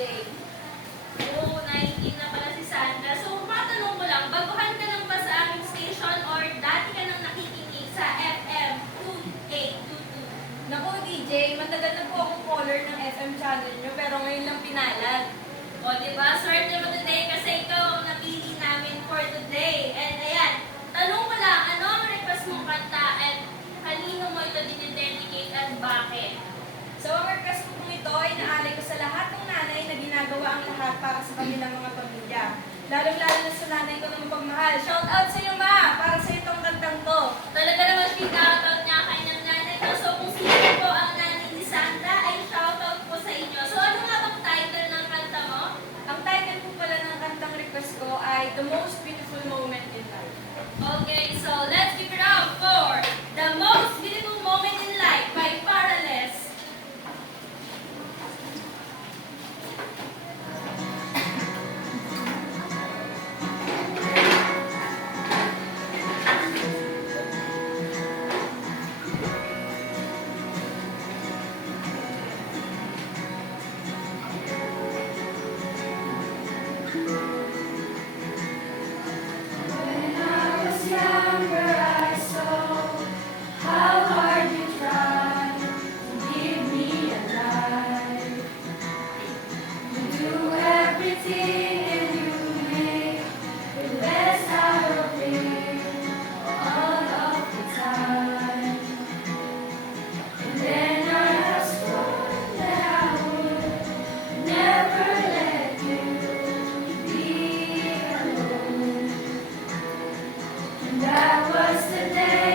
Oo, 19 na pala si Sandra. So, matanong ko lang, baguhan ka lang ba sa aming station or dati ka nang nakikinig sa FM 2822? Naku, DJ, matagal na po akong caller ng FM channel nyo, pero ngayon lang pinalad. O, diba? Swerte mo today kasi ikaw ang napili namin for today. And ayan, tanong ko lang, ano ang request mong kanta at kanino mo ito dinidedicate at bakit? So, ang request ko pong ito ay naalay ko sa lahat ng nanay na ginagawa ang lahat para sa kanilang mga pamilya. Lalong-lalo na sa nanay ko na mapagmahal. Shout out sa iyo, ma! Para sa itong kantang to. Talaga naman shout-out niya kanyang nanay ko. So, kung sino po ang nanay ni Sandra, ay shout-out po sa inyo. So, ano nga bang title ng kanta mo? Ang title po pala ng kantang request ko ay The Most Beautiful Moment in Life. Okay, so let's give it up for The Most Beautiful Moment in Life by Parales. When I was younger, I saw how hard you tried to give me a life. You do everything and you make the best out of it all of the time. And then I swore that I would never let you be alone. And that was the day